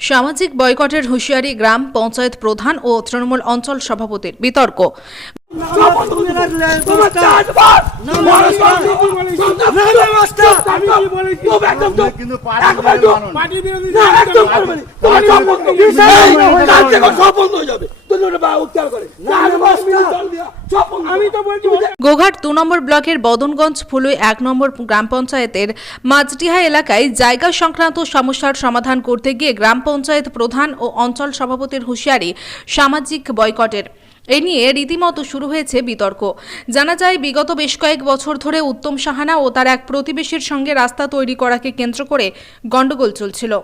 সামাজিক বয়কটের হুঁশিয়ারি গ্রাম পঞ্চায়েত প্রধান ও তৃণমূল অঞ্চল সভাপতির বিতর্ক। গোঘাট ২ নম্বর ব্লকের বদনগঞ্জ ফুলুই ১ নম্বর গ্রাম পঞ্চায়েতের মাঝডিহা এলাকায় জায়গা সংক্রান্ত সমস্যার সমাধান করতে গিয়ে গ্রাম পঞ্চায়েত প্রধান ও অঞ্চল সভাপতির হুঁশিয়ারি সামাজিক বয়কটের। এ নিয়ে রীতিমতো শুরু হয়েছে বিতর্ক। জানা যায়, বিগত বেশ কয়েক বছর ধরে উত্তম সাহানা ও তার এক প্রতিবেশীর সঙ্গে রাস্তা তৈরি করাকে কেন্দ্র করে গন্ডগোল চলছিল।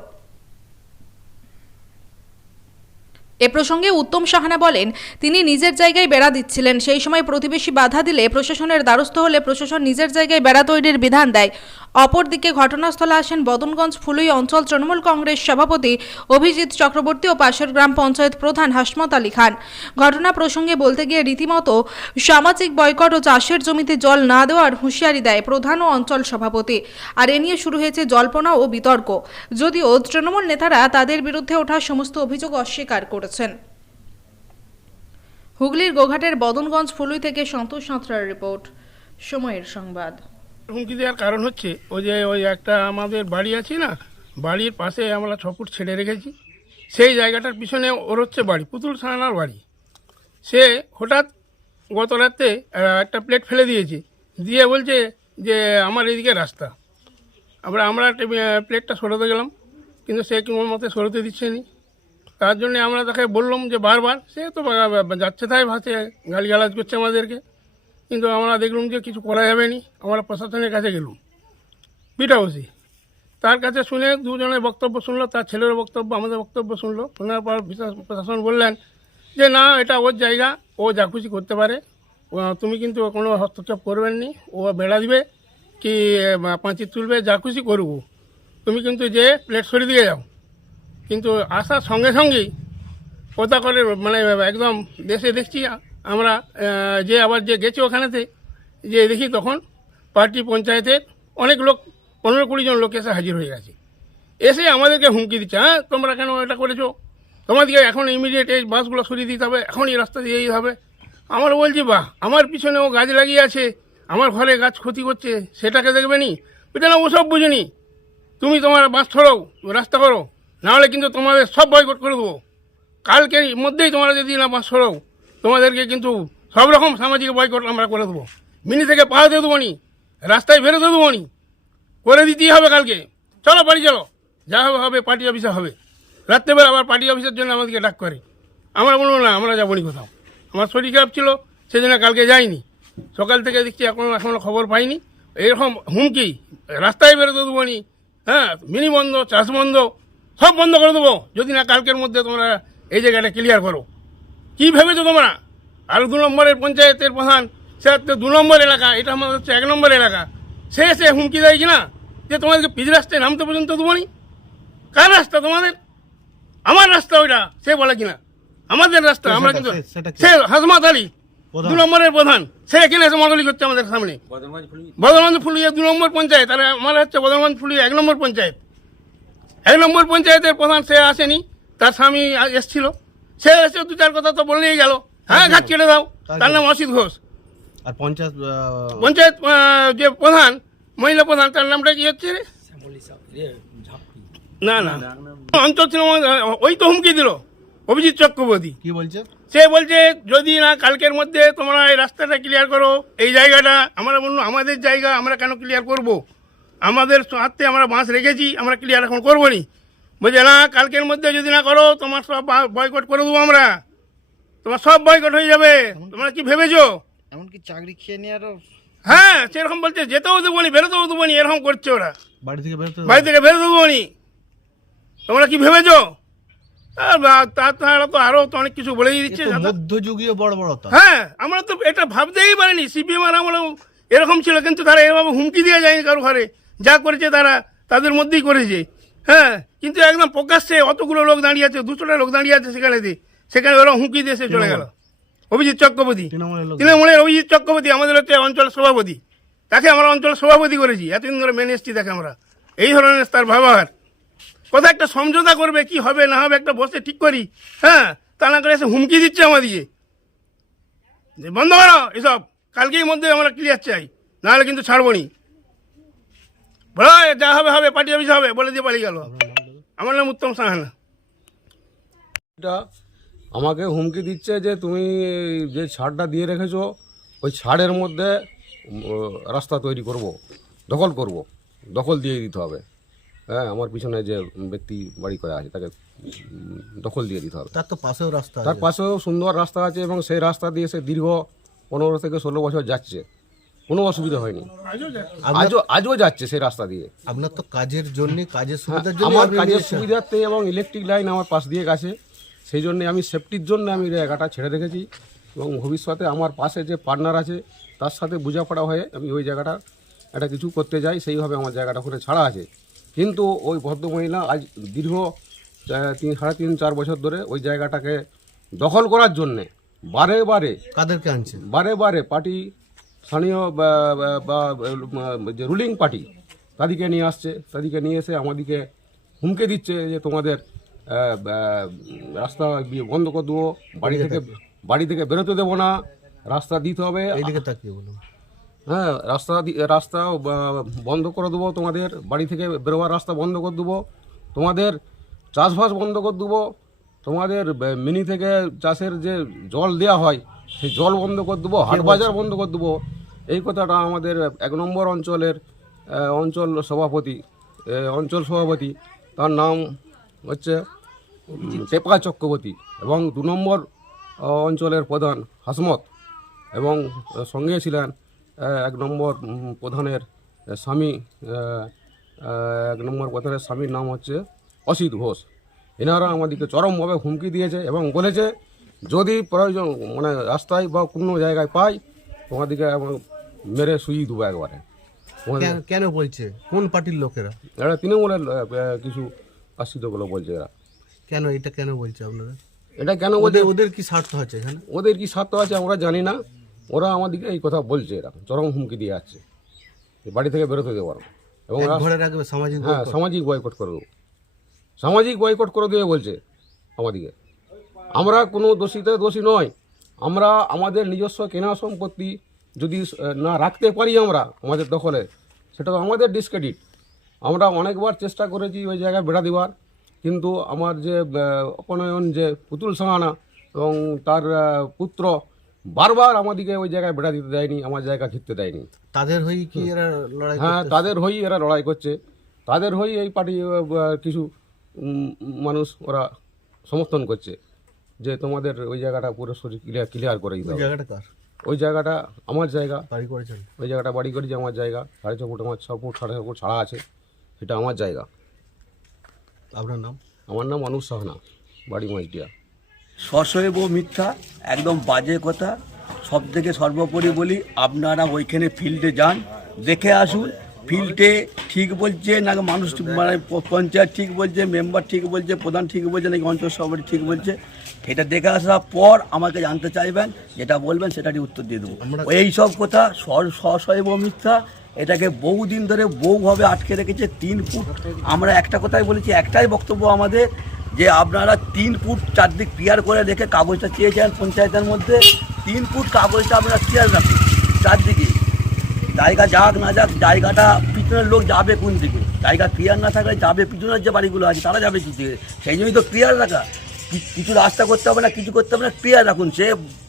এ প্রসঙ্গে উত্তম সাহানা বলেন, তিনি নিজের জায়গায় বেড়া দিচ্ছিলেন। সেই সময় প্রতিবেশী বাধা দিলে প্রশাসনের দ্বারস্থ হলে প্রশাসন নিজের জায়গায় বেড়া তৈরির বিধান দেয়। অপরদিকে ঘটনাস্থলে আসেন বদনগঞ্জ ফুলুই অঞ্চল তৃণমূল কংগ্রেস সভাপতি অভিজিৎ চক্রবর্তী ও পাশের গ্রাম পঞ্চায়েত প্রধান হাসমত আলী খান। ঘটনা প্রসঙ্গে বলতে গিয়ে রীতিমতো সামাজিক বয়কট ও চাষের জমিতে জল না দেওয়ার হুঁশিয়ারি দেয় প্রধান ও অঞ্চল সভাপতি। আর এ নিয়ে শুরু হয়েছে জল্পনা ও বিতর্ক, যদিও তৃণমূল নেতারা তাদের বিরুদ্ধে ওঠা সমস্ত অভিযোগ অস্বীকার করেছেন। হুগলির গোঘাটের বদনগঞ্জ ফুলুই থেকে সন্তোষ সাঁতরার রিপোর্ট, সময়ের সংবাদ। হুমকি দেওয়ার কারণ হচ্ছে ওই একটা আমাদের বাড়ি আছে না, বাড়ির পাশে আমরা 6 ফুট ছেড়ে রেখেছি। সেই জায়গাটার পিছনে ওর হচ্ছে বাড়ি, পুতুল সাহানার বাড়ি। সে হঠাৎ গত রাতে একটা প্লেট ফেলে দিয়েছে, দিয়ে বলছে যে আমার এদিকে রাস্তা। আমরা প্লেটটা সরাতে গেলাম, কিন্তু সে কোনো মতে সরাতে দিচ্ছে নি। তার জন্যে আমরা তাকে বললাম যে বারবার, সে তো যাচ্ছে তাই ভাসে গালিগালাজ করছে আমাদেরকে। কিন্তু আমরা দেখলাম যে কিছু করা যাবে না। আমরা প্রশাসনের কাছে গেলাম পিঠাবসি, তার কাছে শুনে দুজনের বক্তব্য শুনলো, তার ছেলের বক্তব্য, আমাদের বক্তব্য শুনলো। শোনার পর প্রশাসন বললেন যে না, এটা ওর জায়গা, ও যা খুশি করতে পারে, তুমি কিন্তু কোনো হস্তক্ষেপ করবেন নি। ও বেড়া দিবে কি পাঁচির তুলবে, যা খুশি করবো, তুমি কিন্তু যে প্লেট সরিয়ে দিয়ে যাও। কিন্তু আসার সঙ্গে সঙ্গেই কথা করে মানে একদম দেশে দেখছি আমরা যে আবার যে গেছি ওখানেতে, যে দেখি তখন পার্টি পঞ্চায়েতের অনেক লোক, 15-20 জন লোক এসে হাজির হয়ে গেছে। এসে আমাদেরকে হুমকি দিচ্ছে, হ্যাঁ তোমরা কেন এটা করেছো, তোমাদেরকে এখন ইমিডিয়েট এই বাসগুলো সরিয়ে দিতে হবে, এখন এই রাস্তা দিয়েই হবে। আমরা বলছি বাহ, আমার পিছনে ও গাছ লাগিয়ে আছে, আমার ঘরে গাছ ক্ষতি করছে, সেটাকে দেখবে নি? বুঝলে না, ওসব বুঝিনি। তুমি তোমার বাস ছড়াও, রাস্তা করো, নাহলে কিন্তু তোমাদের সব বয়কট করে দেবো। কালকের মধ্যেই তোমরা যদি না বাস ছড়াও, তোমাদেরকে কিন্তু সব রকম সামাজিক বয়কট আমরা করে দেবো। মিনি থেকে পাহাড় দিয়ে দেবো নি, রাস্তায় বেরোতে দেবো নি, করে দিতেই হবে কালকে। চলো বাড়ি চলো, যা হবে হবে, পার্টি অফিসে হবে। রাত্রেবেলা আবার পার্টি অফিসের জন্য আমাদেরকে ডাক করে। আমরা বলবো না, আমরা যাবো নি কোথাও। আমার শরীর খারাপ ছিল, সেজন্য কালকে যাইনি। সকাল থেকে দেখছি এখনো খবর পাইনি। এরকম হুমকি, রাস্তায় বেরোতে দেবো নি, হ্যাঁ মিনি বন্ধ, চাষ বন্ধ, সব বন্ধ করে দেবো যদি না কালকের মধ্যে তোমরা এই জায়গাটা ক্লিয়ার করো। কী ভেবেছো তোমরা? আর 2 নম্বরের পঞ্চায়েতের প্রধান, সে 2 নম্বর এলাকা, এটা আমাদের হচ্ছে 1 নম্বর এলাকা। সে হুমকি দেয় কিনা যে তোমাদেরকে পিচ রাস্তায় নামতে পর্যন্ত দেবো নি। কার রাস্তা তোমাদের? আমার রাস্তা ওইটা, সে বলে কিনা আমাদের রাস্তা। আমরা কিন্তু সে হাসমত আলী 2 নম্বরের প্রধান, সে এখানে এসে মঙ্গলি করছে আমাদের সামনে। বদনগঞ্জ ফুলুই 2 নম্বর পঞ্চায়েত, আর আমার হচ্ছে বদনগঞ্জ ফুলুই 1 নম্বর পঞ্চায়েত। 1 নম্বর পঞ্চায়েতের প্রধান সে আসেনি, তার স্বামী এসছিল। সে এসে 2-4 কথা তো বললেই গেল, হ্যাঁ ঘাট কেটে দাও। তার নাম অসিত ঘোষ। আর পঞ্চায়েত যে প্রধান, মহিলা প্রধান, তার নামটা কি হচ্ছে রে? না অঞ্চল ছিল, ওই তো হুমকি দিল অভিজিৎ চক্রবর্তী। কি বলছে? সে বলছে যদি না কালকের মধ্যে তোমরা এই রাস্তাটা ক্লিয়ার করো, এই জায়গাটা আমরা বললো আমাদের জায়গা, আমরা কেন ক্লিয়ার করব? আমাদের হাতে আমরা বাঁশ রেখেছি, আমরা ক্লিয়ার এখন করবো নি। বলছে না, কালকের মধ্যে যদি না করো তোমার সব বয়কট করে দেবো আমরা, তোমার সব বয়কট হয়ে যাবে। তোমরা কি ভেবেছো? এমনকি চাকরি খেয়ে নিয়ে আরো, হ্যাঁ সেরকম বলছে, যেতেও দেবো নি, বেরোতেও দেবো নি, এরকম করছে ওরা। বাড়ি থেকে বেরোতে দেবো নি। তোমরা কি ভেবেছো? তাছাড়া তো আরো তো অনেক কিছু বলেই দিচ্ছে, মধ্যযুগীয় বর্বরতা। হ্যাঁ আমরা তো এটা ভাবতেই পারিনি। সিপিএম আর আমরাও এরকম ছিল, কিন্তু তারা এভাবে হুমকি দিয়ে যায়নি কারো ঘরে। যা করেছে তারা তাদের মধ্যেই করেছে। হ্যাঁ, কিন্তু একদম প্রকাশ্যে অতগুলো লোক দাঁড়িয়ে আছে, 200টা লোক দাঁড়িয়ে আছে সেখানে ওরা হুমকি দিয়ে সে চলে গেল। অভিজিৎ চক্রবর্তী, তৃণমূলের অভিজিৎ চক্রবর্তী আমাদের হচ্ছে অঞ্চল সভাপতি। তাকে আমরা অঞ্চল সভাপতি করেছি, এতদিন ধরে মেনে এসছি তাকে আমরা। এই ধরনের তার ব্যবহার, কোথায় একটা সমঝোতা করবে, কি হবে না হবে একটা বসে ঠিক করি। হ্যাঁ, তা না করে এসে হুমকি দিচ্ছে আমাদিকে যে বন্ধ করো এসব, কালকেই মধ্যে আমরা ক্লিয়ার চাই, নাহলে কিন্তু ছাড়বো নি। বলো যা হবে হবে, পার্টি অফিস হবে বলে দিয়ে পালিয়ে গেল। আমার নাম উত্তম সাহানা। এটা আমাকে হুমকি দিচ্ছে যে তুমি যে ছাড়টা দিয়ে রেখেছো ওই ছাড়ের মধ্যে রাস্তা তৈরি করব, দখল দিয়ে দিতে হবে। হ্যাঁ, আমার পিছনে যে ব্যক্তি বাড়ি করে আছে তাকে দখল দিয়ে দিতে হবে। তার তো পাশেও রাস্তা তার আছে। পাশেও সুন্দর রাস্তা আছে এবং সেই রাস্তা দিয়ে সে দীর্ঘ 15 থেকে 16 বছর যাচ্ছে, কোনো অসুবিধা হয়নি। আজও যাচ্ছে সেই রাস্তা দিয়ে। আপনার তো কাজের জন্য, কাজের সুবিধার জন্য আমার আপনি কাজের নিয়েছেন। সুবিধার্থে এবং ইলেকট্রিক লাইন আমার পাশ দিয়ে গেছে, সেই জন্য আমি সেফটির জন্য আমি জায়গাটা ছেড়ে রেখেছি এবং ভবিষ্যতে আমার পাশে যে পার্টনার আছে তার সাথে বোঝাপড়া হয়ে আমি ওই জায়গাটা একটা কিছু করতে যাই, সেইভাবে আমার জায়গাটা ওখানে ছাড়া আছে। কিন্তু ওই ভদ্রমহিলা আজ দীর্ঘ 3.5-4 বছর ধরে ওই জায়গাটাকে দখল করার জন্যে কাদেরকে আনছে? বারে পার্টি স্থানীয় বা যে রুলিং পার্টি তাদেরকে নিয়ে আসছে, তাদেরকে নিয়ে এসে আমাদেরকে হুমকে দিচ্ছে যে তোমাদের রাস্তা বন্ধ করে দেবো, বাড়ি থেকে বেরোতে দেবো না, রাস্তা দিতে হবে। এইদিকে তাকিয়ে বলুন। হ্যাঁ, রাস্তা বন্ধ করে দেবো, তোমাদের বাড়ি থেকে বেরোবার রাস্তা বন্ধ করে দেবো, তোমাদের চাষবাস বন্ধ করে দেবো, তোমাদের মিনি থেকে চাষের যে জল দেওয়া হয় সেই জল বন্ধ করে দেবো, হাট বাজার বন্ধ করে দেবো। এই কথাটা আমাদের 1 নম্বর অঞ্চলের অঞ্চল সভাপতি তার নাম হচ্ছে টেপা চক্রবর্তী এবং 2 নম্বর অঞ্চলের প্রধান হাসমত এবং সঙ্গে ছিলেন 1 নম্বর প্রধানের স্বামী, 1 নম্বর প্রধানের স্বামীর নাম হচ্ছে অসিত ঘোষ। এনারা আমাদেরকে চরমভাবে হুমকি দিয়েছে এবং বলেছে যদি প্রয়োজন মানে রাস্তায় বা কোনো জায়গায় পাই তোমাদেরকে মেরে শুইয়ে দেবো একবারে। কেন বলছে? কোন পার্টির লোকেরা? এরা তৃণমূলের কিছু আশ্রিতগুলো বলছে। এরা কেন বলছে আপনারা? এটা কেন বলছে? ওদের কি স্বার্থ আছে এখানে? ওদের কি স্বার্থ আছে আমরা জানি না, ওরা আমাদেরকে এই কথা বলছে, এরা চরম হুমকি দিয়ে যাচ্ছে বাড়ি থেকে বেরোতে দেবো না এবং ঘরে রাখবে সামাজিক হ্যাঁ সামাজিক বয়কট করে দেবো, সামাজিক বয়কট করে দেবে বলছে আমাদেরকে। আমরা কোনো দোষী নয়, আমরা আমাদের নিজস্ব কেনা সম্পত্তি যদি না রাখতে পারি আমরা আমাদের দখলে, সেটা তো আমাদের ডিসক্রেডিট। আমরা অনেকবার চেষ্টা করেছি ওই জায়গায় বেড়া দেওয়ার, কিন্তু আমার যে অপনয়ন যে পুতুল সাহানা এবং তার পুত্র বারবার আমাদেরকে ওই জায়গায় বেড়া দিতে দেয়নি, আমার জায়গা ঘিরতে দেয়নি। তাদের হয়ে কি এরা লড়াই? হ্যাঁ, তাদের হয়েই এরা লড়াই করছে, তাদের হয়েই এই পার্টি কিছু মানুষ ওরা সমর্থন করছে যে তোমাদের ওই জায়গাটা পুরো ক্লিয়ার করে দিতে হবে। জায়গাটা কার? ওই জায়গাটা আমার জায়গা, বাড়ি করেছেন? ওই জায়গাটা বাড়ি করেছি আমার জায়গা, 6.5 ফুট আমার 6 ফুট 6.5 ফুট ছাড়া আছে, সেটা আমার জায়গা। আপনার নাম? আমার নাম অনুপ সাহানা, বাড়ি মাইটিয়া। সশৈব মিথ্যা, একদম বাজে কথা। সব থেকে সর্বোপরি বলি, আপনারা ওইখানে ফিল্ডে যান, দেখে আসুন ফিল্ডে ঠিক বলছে না মানুষ, মানে পঞ্চায়েত ঠিক বলছে, মেম্বার ঠিক বলছে, প্রধান ঠিক বলছে নাকি অঞ্চল সভাপতি ঠিক বলছে, এটা দেখে আসার পর আমাকে জানতে চাইবেন, যেটা বলবেন সেটারই উত্তর দিয়ে দেবো। এই সব কথা সশৈব মিথ্যা, এটাকে বহুদিন ধরে বহুভাবে আটকে রেখেছে 3 ফুট। আমরা একটা কথাই বলেছি, একটাই বক্তব্য আমাদের, যে আপনারা 3 ফুট চারদিক ক্লিয়ার করে রেখে কাগজটা চেয়েছেন পঞ্চায়েতের মধ্যে, 3 ফুট কাগজটা আপনারা ক্লিয়ার রাখুন চারদিকে। জায়গা যাক না যাক, জায়গাটা পিছনের লোক যাবে কোন দিকে? জায়গা ক্লিয়ার না থাকলে যাবে পিছনের যে বাড়িগুলো আছে তারা যাবে কী দিকে? সেই জন্যই তো ক্লিয়ার রাখা। কিছু রাস্তা করতে হবে না, কিছু করতে হবে না, ক্লিয়ার রাখুন। সে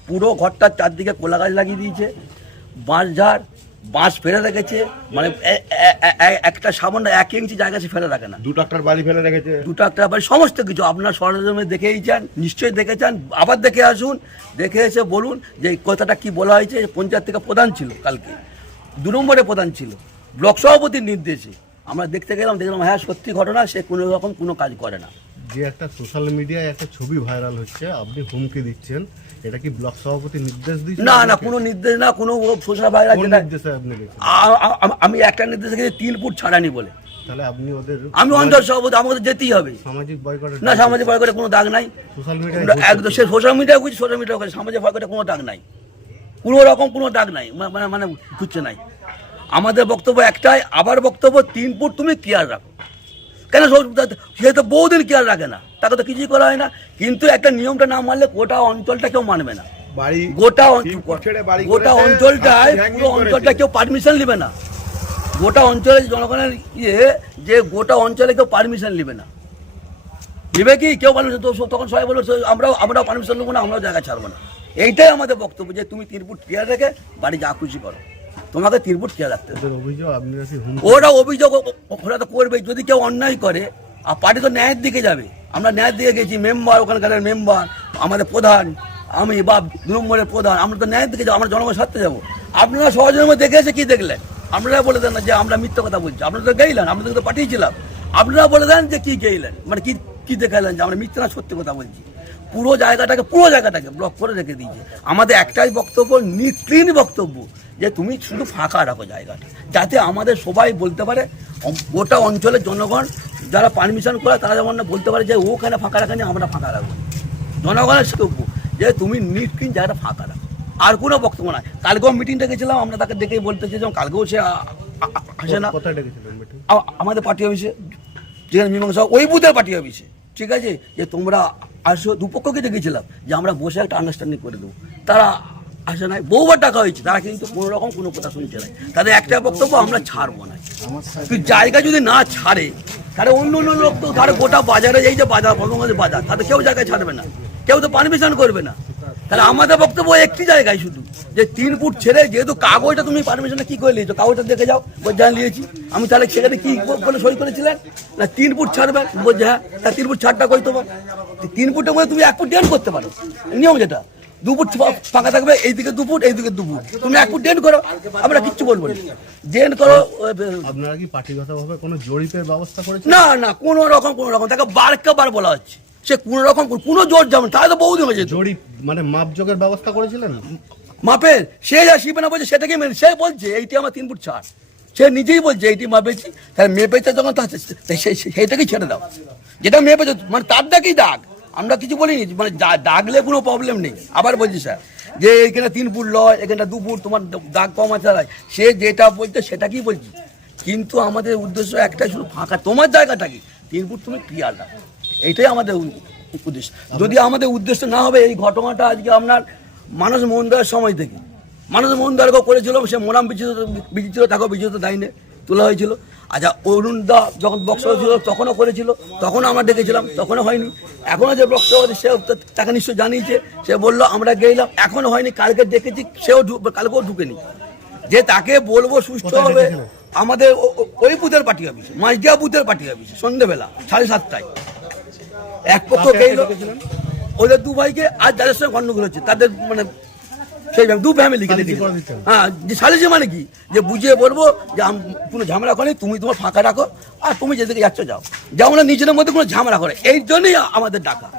পুরো ঘরটার চারদিকে কোলা গাছ লাগিয়ে দিয়েছে, বাঁশ ফেলে রেখেছে, মানে একটা সামান্য 1 ইঞ্চি জায়গা সে ফেলে রাখে না। 2 ট্রাক্টর বাড়ি ফেলে রেখেছে, 2 ট্রাক্টর বাড়ি, সমস্ত কিছু আপনার সরজমে দেখেই যান, নিশ্চয়ই দেখেছেন, আবার দেখে আসুন, দেখে এসে বলুন যে এই কথাটা কি বলা হয়েছে। পঞ্চায়েত থেকে প্রধান ছিল, কালকে 2 নম্বরে প্রধান ছিল, ব্লক সভাপতির নির্দেশে আমরা দেখতে গেলাম, দেখলাম হ্যাঁ সত্যি ঘটনা, সে কোনো রকম কোনো কাজ করে না। যে একটা সোশ্যাল মিডিয়ায় একটা ছবি ভাইরাল হচ্ছে, আপনি হুমকি দিচ্ছেন, এটা কি ব্লক সভাপতি নির্দেশ দিচ্ছে? না, কোনো নির্দেশ না, কোনো সোশ্যাল ভাইরাল নির্দেশে আপনি গেছেন? আমি একটা নির্দেশে গেছি 3 ফুট ছাড়ানি বলে। তাহলে আপনি ওদের, আমি অঞ্চল সভাপতি, আমাদের যেতেই হবে। সামাজিক বয়কটের না, সামাজিক বয়কটে কোনো দাগ নাই, সোশ্যাল মিডিয়ায় একদম সে সোশ্যাল মিডিয়া বুঝছি, সোশ্যাল মিডিয়া সামাজিক বয়কটে কোনো দাগ নাই, কোনো রকম কোনো দাগ নাই, মানে ঘুরছে নাই। আমাদের বক্তব্য একটাই, আবার বক্তব্য 3 ফুট তুমি ক্লিয়ার রাখো। কেন সে তো বহুদিন কেয়ার রাখে না, তাকে তো কিছুই করা হয় না। কিন্তু একটা নিয়মটা না মানলে গোটা অঞ্চলটা কেউ মানবে না। বাড়ি গোটা গোটা অঞ্চলটায় পুরো অঞ্চলটা কেউ পারমিশন নেবে না। গোটা অঞ্চলে জনগণের যে গোটা অঞ্চলে কেউ পারমিশন নেবে না, নেবে কি কেউ পারমিশন? তো তখন সবাই বলবে আমরাও পারমিশন নেবো না, আমরাও জায়গা ছাড়বো না। এইটাই আমাদের বক্তব্য, যে তুমি 3 ফুট ক্লিয়ার রেখে বাড়ি যা খুশি করো, তোমাকে 3 ফুট ক্লিয়ার রাখতে হবে। ওদের অভিযোগ আপনি নাকি হুমকি ওরা অভিযোগ ওরা তো করবে, যদি কেউ অন্যায় করে। আর পার্টি তো ন্যায়ের দিকে যাবে। আমরা ন্যায়ের দিকে গেছি, মেম্বার, ওখানকার মেম্বার, আমাদের প্রধান, আমি বা 2 নম্বরের প্রধান, আমরা তো ন্যায়ের দিকে যাবো, আমরা জনগণের স্বার্থে যাবো। আপনারা সহজের মধ্যে দেখে এসে কি দেখলেন? আপনারা বলে দেন না যে আমরা মিথ্যা কথা বলছি, আপনারা তো গেইলেন, আপনাদেরকে তো পাঠিয়েছিলাম, আপনারা বলে দেন যে কি গেইলেন, মানে কি দেখালেন যে আমরা মিথ্যা না সত্যি কথা বলছি। পুরো জায়গাটাকে ব্লক করে রেখে দিয়েছে। আমাদের একটাই বক্তব্য, ক্লিন বক্তব্য, যে তুমি শুধু ফাঁকা রাখো জায়গাটা, যাতে আমাদের সবাই বলতে পারে, গোটা অঞ্চলের জনগণ যারা পারমিশন করে তারা যেমন না বলতে পারে যে ওখানে ফাঁকা রাখেনি, আমরা ফাঁকা রাখবো। জনগণের বক্তব্য যে তুমি ক্লিন জায়গাটা ফাঁকা রাখো, আর কোনো বক্তব্য নাই। কালকেও মিটিংটা গেছিলাম, আমরা তাকে দেখেই বলতে চেয়েছিলাম, কালকেও সে আসে না। কোথায় ডেকেছিলেন মিটিং? আমাদের পার্টি অফিসে, যেখানে মীমাংসা ওই বুথের পার্টি অফিসে, ঠিক আছে, যে তোমরা আসো। দুপক্ষকে দেখেছিলাম যে আমরা বসে একটা আন্ডারস্ট্যান্ডিং করে দেবো, তারা আসে নাই। বহুবার টাকা হয়েছে, তারা কিন্তু কোনো রকম কোনো কথা শুনছে না। তাদের একটা বক্তব্য, আমরা ছাড়বো না। তুই জায়গা যদি না ছাড়ে, তাহলে অন্য লোক তো তারা গোটা বাজারে, এই যে বাজার বঙ্গবন্ধু বাজার, তাদের কেউ জায়গায় ছাড়বে না, কেউ তো পারমিশন করবে না। তাহলে আমাদের বক্তব্য একটি জায়গায় শুধু, যে 3 ফুট ছেড়ে, যেহেতু কাগজটা তুমি পারমিশনটা কি করে নিয়েছো, কাগজটা দেখে যাও, বলছে নিয়েছি আমি। তাহলে সেখানে কি বলে সই করেছিলেন না 3 ফুট ছাড়বেন? বলছে হ্যাঁ। তা 3 ফুট ছাড়টা কই তোমার? 3 ফুটের মধ্যে তুমি 1 ফুট ডেন করতে পারো, নিয়ম যেটা। 2 ফুট ফাঁকা থাকবে, এইদিকে 2 ফুট, এইদিকে 2 ফুট, তুমি 1 ফুট ডেন করো, আমরা কিচ্ছু বলবো না। ডেন করো। আপনারা কি পার্টিগতভাবে কোনো জরিপের ব্যবস্থা করেছেন? না, কোনো রকম তাকে বারবার বলা হচ্ছে, সে কোনো রকম কোনো জোর যেমন, তাহলে তো বহুদিন হয়ে যেত। জরিপ মানে মাপযোগের ব্যবস্থা করেছিলেন? মাপের সে যা শিবে না বলছে সেটাকে মেনে, সে বলছে এইটি আমার 3 ফুট ছাড়, সে নিজেই বলছে এইটি মাপেছি। তাহলে মেপেছে যখন, সেইটাকেই ছেড়ে দাও, যেটা মেপেছে, মানে তার দাগই দাগ, আমরা কিছু বলিনি, মানে দাগলে কোনো প্রবলেম নেই। আবার বলছি স্যার যে এইখানে 3 ফুট লয়, এখানটা 2 ফুট, তোমার দাগ কম আছে, সে যেটা বলছে সেটাকেই বলছি। কিন্তু আমাদের উদ্দেশ্য একটাই, শুধু ফাঁকা তোমার জায়গাটাকে 3 ফুট তুমি ক্লিয়ার রাখো, এইটাই আমাদের উদ্দেশ্য। যদি আমাদের উদ্দেশ্য না হবে, এই ঘটনাটা আজকে আপনার মানস মোহন দেওয়ার সময় থেকে, মানস মোহন দেওয়ারকেও করেছিল, সে মোরাম বিজি ছিল, তাকেও বিজিত দায়নে তোলা হয়েছিল। আচ্ছা, অরুণ দা যখন বক্সবাদী ছিল তখনও করেছিল, তখনও আমরা ডেকেছিলাম, তখনও হয়নি। এখনও যে বক্সবাদী, সে তাকে নিশ্চয় জানিয়েছে, সে বললো আমরা গেলাম, এখনও হয়নি। কালকে ডেকেছি, সেও কালকেও ঢুকেনি। যে তাকে বলবো সুস্থ হবে, আমাদের ওই বুথের পার্টি অফিসে, মাঝদিয়া বুথের পার্টি অফিসে, সন্ধ্যেবেলা 7:30টায়। এক পক্ষ গেল, ওদের 2 ভাইকে, আর যাদের সঙ্গে গন্ডগোল হচ্ছে তাদের, মানে সেই 2 ফ্যামিলিকে দেখে। হ্যাঁ, যে সালিসি মানে কি, যে বুঝিয়ে বলবো যে কোনো ঝামেলা করে, তুমি তোমার ফাঁকা রাখো, আর তুমি যেদিকে যাচ্ছ যাও, যেমন নিজেদের মধ্যে কোনো ঝামেলা করে। এই জন্যই আমাদের ডাকা,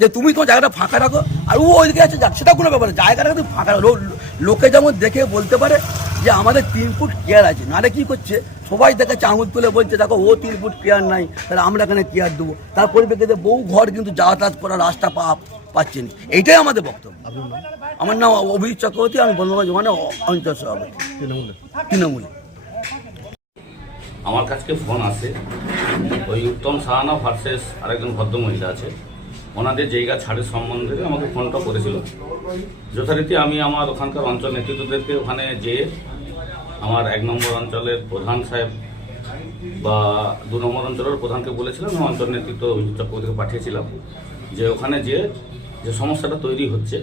যে তুমি তোমার জায়গাটা ফাঁকা রাখো, আর ও ওইদিকে যাচ্ছে যাক, সেটা কোনো ব্যাপার না। জায়গাটা কিন্তু ফাঁকা, লোকে যেমন দেখে বলতে পারে যে আমাদের 3 ফুট কেয়ার আছে। নাহলে কি করছে, সবাই দেখে আঙুল তুলে বলছে দেখো ও 3 ফুট কেয়ার নাই, তাহলে আমরা এখানে কেয়ার দেবো। তার পরিপ্রেক্ষিতে বহু ঘর কিন্তু যাতায়াত করার রাস্তা পাচ্ছেন। এইটাই আমাদের বক্তব্য। আমার নাম অভিজিৎ চক্রবর্তী, আমি বন্ধুবান্ধব মানে অঞ্চল সভাপতি তৃণমূল। আমার কাছে ফোন আসে, ওই উত্তম সাহানা ভার্সেস আরেকজন ভদ্রমহিলা আছে, ওনাদের জায়গা ছাড়ের সম্বন্ধে আমাকে ফোনটা করেছিল। যথারীতি আমি আমার ওখানকার অঞ্চল নেতৃত্বদেরকে ওখানে যেয়ে আমার 1 নম্বর অঞ্চলের প্রধান সাহেব বা 2 নম্বর অঞ্চলের প্রধানকে বলেছিলাম, অঞ্চল নেতৃত্ব অভিজিৎ চক্রবর্তীকে পাঠিয়েছিলাম, যে ওখানে যে সমস্যাটা তৈরি হচ্ছে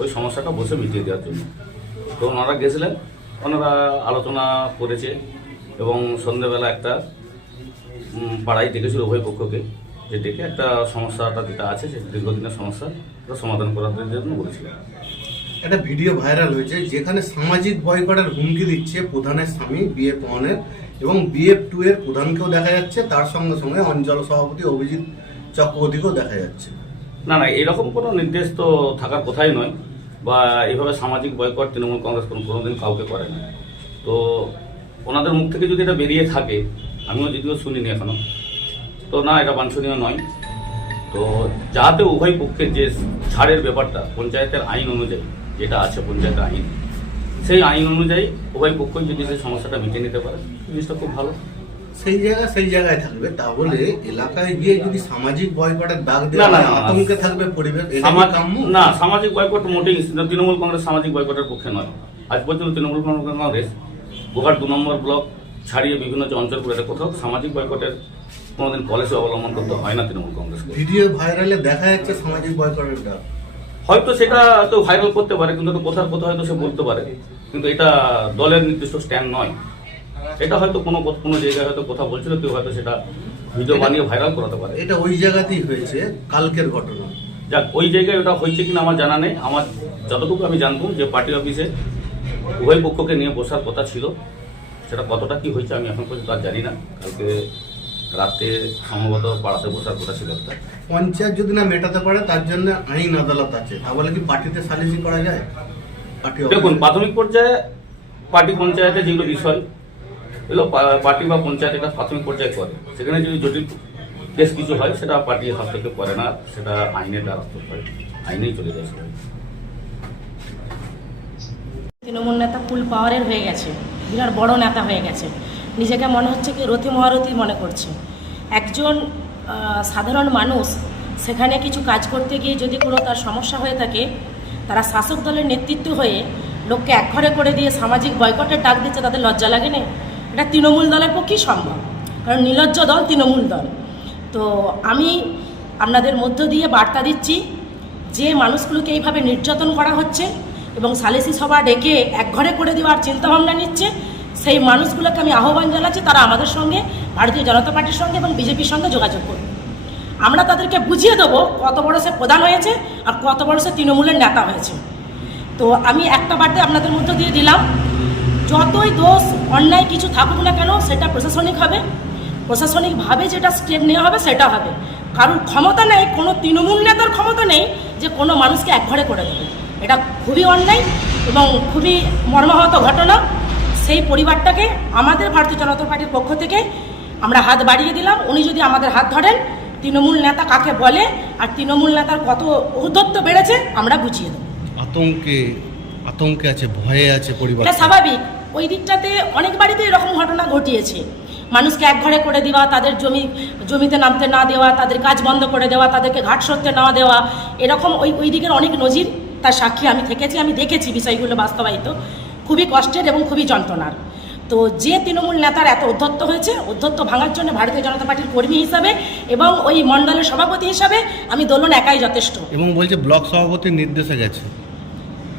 ওই সমস্যাটা বসে মিটিয়ে দেওয়ার জন্য। তো ওনারা গেছিলেন, ওনারা আলোচনা করেছে, এবং সন্ধ্যেবেলা একটা পাড়ায় ডেকেছিল উভয় পক্ষকে, যে ডেকে একটা সমস্যাটা যেটা আছে, সে দীর্ঘদিনের সমস্যা সমাধান করার জন্য বলেছিল। একটা ভিডিও ভাইরাল হয়েছে যেখানে সামাজিক বয়কটের হুমকি দিচ্ছে প্রধানের স্বামী BF 1 এর, এবং BF 2 এর প্রধানকেও দেখা যাচ্ছে, তার সঙ্গে সঙ্গে অঞ্চল সভাপতি অভিজিৎ চক্রবর্তীকেও দেখা যাচ্ছে। না, এরকম কোনো নির্দেশ তো থাকার কথাই নয়, বা এইভাবে সামাজিক বয়কট তৃণমূল কংগ্রেস কোনোদিন কাউকে করে না। তো ওনাদের মুখ থেকে যদি এটা বেরিয়ে থাকে, আমিও যদিও শুনিনি এখনো, তো না, এটা বাঞ্ছনীয় নয়। তো যাতে উভয় পক্ষের যে ছাড়ের ব্যাপারটা পঞ্চায়েতের আইন অনুযায়ী যেটা আছে, পঞ্চায়েতের আইন, সেই আইন অনুযায়ী উভয় পক্ষই যদি সেই সমস্যাটা মিটিয়ে নিতে পারে, জিনিসটা খুব ভালো। সেই জায়গায় থাকবে, তাহলে এলাকায় গিয়ে যদি সামাজিক বয়কটের ডাক না, দেওয়া না, হয়, না, না। আতঙ্কে থাকবে পরিবেশ, এটা কি কাম্য? না, সামাজিক বয়কট মোটেই তৃণমূল কংগ্রেস সামাজিক বয়কটের পক্ষে নয়। আজ পর্যন্ত তৃণমূল কংগ্রেস গোঘাট 2 নম্বর ব্লক ছাড়িয়ে বিভিন্ন যে অঞ্চলগুলোতে কোথাও সামাজিক বয়কটের কোনোদিন পলিসি অবলম্বন করতে হয় না তৃণমূল কংগ্রেসকে। ভিডিও ভাইরালে দেখা যাচ্ছে সামাজিক বয়কটের ডাক। হয়তো সেটা তো ভাইরাল করতে পারে, কিন্তু কোথাও কোথাও হয়তো সে বলতে পারে, কিন্তু এটা দলের নির্দিষ্ট স্ট্যান্ড নয়। এটা হয়তো কোনো জায়গায় হয়তো কথা বলছিল, কেউ হয়তো সেটা ভিডিও বানিয়ে ভাইরাল করাতে পারে। এটা ওই জায়গাতেই হয়েছে, কালকের ঘটনা। যাক, ওই জায়গায় ওটা হয়েছে কিনা আমার জানা নেই। আমার যতটুকু আমি জানতাম যে পার্টি অফিসে উভয় পক্ষকে নিয়ে বসার কথা ছিল, সেটা কতটা কি হয়েছে আমি এখন পর্যন্ত আর জানি না। কালকে রাতে সম্ভবত পাড়াতে বসার কথা ছিল একটা। পঞ্চায়েত যদি না মেটাতে পারে তার জন্য আইন আদালত আছে, তাহলে কি পার্টিতে সালিসি করা যায়? পার্টি দেখুন, প্রাথমিক পর্যায়ে পার্টি পঞ্চায়েতে যেগুলো বিষয় এগুলো পার্টি বা পঞ্চায়েত এটা প্রাথমিক পর্যায়ে করে। সেখানে যদি জটিল কেস কিছু হয় সেটা পার্টির হাত থেকে করে না, সেটা আইনের দ্বারস্থ হয়, আইনেই চলে যায় সবাই। তৃণমূল নেতা ফুল পাওয়ারের হয়ে গেছে, বিরাট বড় নেতা হয়ে গেছে, নিজেকে মনে হচ্ছে কি রথি মহারথী মনে করছে। একজন সাধারণ মানুষ সেখানে কিছু কাজ করতে গিয়ে যদি কোনো তার সমস্যা হয়ে থাকে, তারা শাসক দলের নেতৃত্ব হয়ে লোককে একঘরে করে দিয়ে সামাজিক বয়কটের ডাক দিচ্ছে, তাদের লজ্জা লাগে না? এটা তৃণমূল দলের পক্ষেই সম্ভব, কারণ নির্লজ্জ দল তৃণমূল দল। তো আমি আপনাদের মধ্য দিয়ে বার্তা দিচ্ছি, যে মানুষগুলোকে এইভাবে নির্যাতন করা হচ্ছে এবং সালিসি সভা ডেকে একঘরে করে দেওয়ার চিন্তাভাবনা নিচ্ছে, সেই মানুষগুলোকে আমি আহ্বান জানাচ্ছি তারা আমাদের সঙ্গে, ভারতীয় জনতা পার্টির সঙ্গে এবং বিজেপির সঙ্গে যোগাযোগ করবে। আমরা তাদেরকে বুঝিয়ে দেবো কত বড় সে প্রধান হয়েছে আর কত বড় সে তৃণমূলের নেতা হয়েছে। তো আমি একটা বার্তা আপনাদের মধ্য দিয়ে দিলাম, যতই দোষ অন্যায় কিছু থাকুক না কেন সেটা প্রশাসনিক হবে, প্রশাসনিকভাবে যেটা স্টেপ নেওয়া হবে সেটা হবে। কারণ ক্ষমতা নেই, কোনো তৃণমূল নেতার ক্ষমতা নেই যে কোনো মানুষকে একঘরে করে দেবে। এটা খুবই অন্যায় এবং খুবই মর্মাহত ঘটনা। সেই পরিবারটাকে আমাদের ভারতীয় জনতা পার্টির পক্ষ থেকে আমরা হাত বাড়িয়ে দিলাম। উনি যদি আমাদের হাত ধরেন, তৃণমূল নেতা কাকে বলে আর তৃণমূল নেতার কত ঔদ্ধত্য বেড়েছে আমরা বুঝিয়ে দেবো। আতঙ্কে আছে, ভয়ে আছে পরিবার। এটা স্বাভাবিক, ওই দিকটাতে অনেক বাড়িতে এরকম ঘটনা ঘটিয়েছে। মানুষকে একঘরে করে দেওয়া, তাদের জমিতে নামতে না দেওয়া, তাদের কাজ বন্ধ করে দেওয়া, তাদেরকে ঘাট সরতে না দেওয়া, এরকম ওই দিকের অনেক নজির, তার সাক্ষী আমি থেকেছি, আমি দেখেছি বিষয়গুলো বাস্তবায়িত। খুবই কষ্টের এবং খুবই যন্ত্রণার। তো যে তৃণমূল নেতার এত উদ্ধত্ত হয়েছে, উদ্ধত্ত ভাঙার জন্য ভারতীয় জনতা পার্টির কর্মী হিসাবে এবং ওই মণ্ডলের সভাপতি হিসাবে আমি দোলন একাই যথেষ্ট। এবং বলছে ব্লক সভাপতির নির্দেশে গেছে।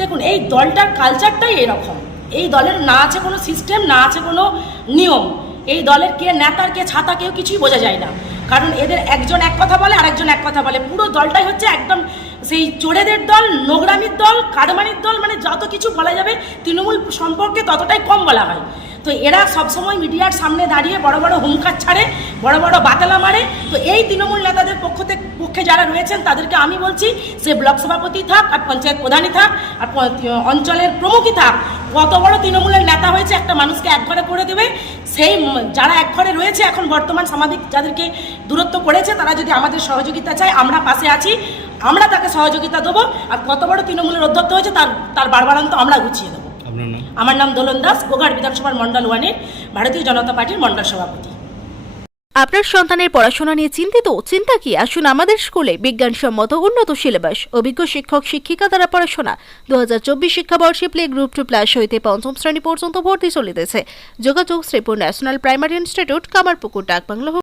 দেখুন, এই দলটার কালচারটাই এরকম। এই দলের না আছে কোনো সিস্টেম, না আছে কোনো নিয়ম। এই দলের কে নেতার কে ছাতা কেউ কিছুই বোঝা যায় না, কারণ এদের একজন এক কথা বলে আর একজন এক কথা বলে। পুরো দলটাই হচ্ছে একদম সেই চোরেদের দল, নোংরামির দল, কারমানির দল, মানে যত কিছু বলা যাবে তৃণমূল সম্পর্কে ততটাই কম বলা হয়। তো এরা সবসময় মিডিয়ার সামনে দাঁড়িয়ে বড় বড় হুঙ্কার ছাড়ে, বড় বড় বাতালা মারে। তো এই তৃণমূল নেতাদের পক্ষে যারা রয়েছেন তাদেরকে আমি বলছি, সে ব্লক সভাপতি থাক আর পঞ্চায়েত প্রধানই থাক আর অঞ্চলের প্রমুখই থাক, কত বড় তৃণমূলের নেতা হয়েছে একটা মানুষকে একঘরে করে দেবে। সেই যারা একঘরে রয়েছে এখন বর্তমান সামাজিক যাদেরকে দূরত্ব করেছে, তারা যদি আমাদের সহযোগিতা চায়, আমরা পাশে আছি, আমরা তাকে সহযোগিতা দেবো। আর কত বড় তৃণমূলের অধ্যক্ষ হয়েছে তার বারবারান্ত আমরা গুছিয়ে দেবো। আমার নাম দোলন দাস, গোঘাট বিধানসভার মন্ডল 1-এর ভারতীয় জনতা পার্টির মন্ডল সভাপতি। আপনার সন্তানের পড়াশোনা নিয়ে চিন্তিত? চিন্তা কি, আসুন আমাদের স্কুলে। বিজ্ঞানসম্মত উন্নত সিলেবাস, অভিজ্ঞ শিক্ষক শিক্ষিকা দ্বারা পড়াশোনা। 2024 শিক্ষাবর্ষে প্লে গ্রুপ 2+ হইতে 5ম শ্রেণী পর্যন্ত ভর্তি চলিতেছে। যোগাযোগ Sripur national primary institute, Kamarpukur, ডাকবাংলা।